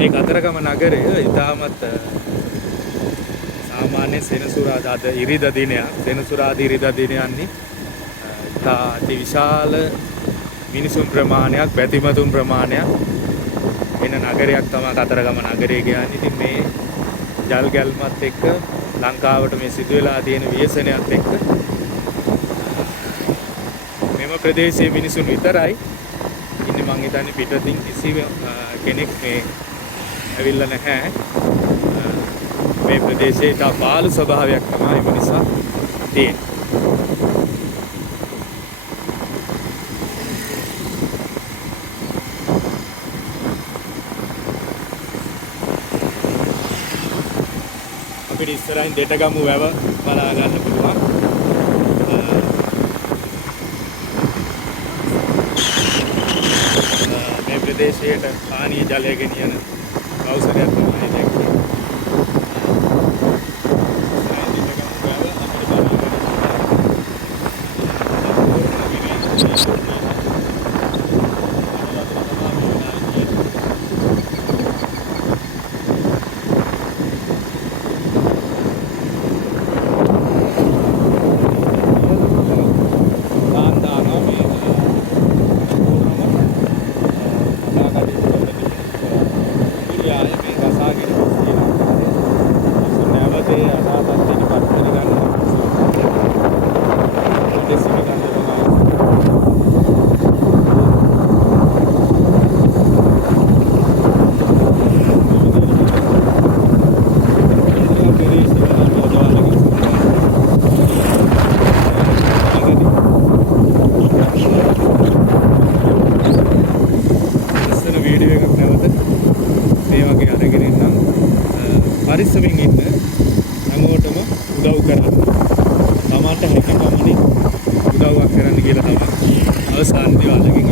මේ කතරගම නගරය ඉතාමත් සාමාන්‍ය සෙනසුරාදා අද ඉරිදා දිනයක් සෙනසුරාදා ඉරිදා දිනයන්හි ඉතා අති විශාල මිනිසුන් ප්‍රමාණයක් බැතිමතුන් ප්‍රමාණයක් එන නගරයක් තමයි කතරගම නගරය කියන්නේ. ඉතින් මේ ජල් ගැල්මත් එක්ක ලංකාවට මේ සිදුවලා තියෙන ව්‍යසනයත් එක්ක මෙම ප්‍රදේශයේ මිනිසුන් විතරයි ඉන්නේ. මං හිතන්නේ පිටතින් කිසි කෙනෙක් මේ ඇවිල්ලා නැහැ. මේ ප්‍රදේශයේ තා පාළු ස්වභාවයක් තමයි මිනිසා තියෙන්නේ. අපිට ඉස්සරහින් දෙටගමු වැව බලා ගන්න පුළුවන්. මේ ප්‍රදේශයට පානීය ජලය ගෙනියන අවසරයක් තමයි දැක්කේ. පරිස්සමින් ඉන්න හැමෝටම උදව් කරන්න. තමන්ට හැකි පමණින් උදව්වක් කරන්න කියලා තමයි අවසානයේදී වලකින්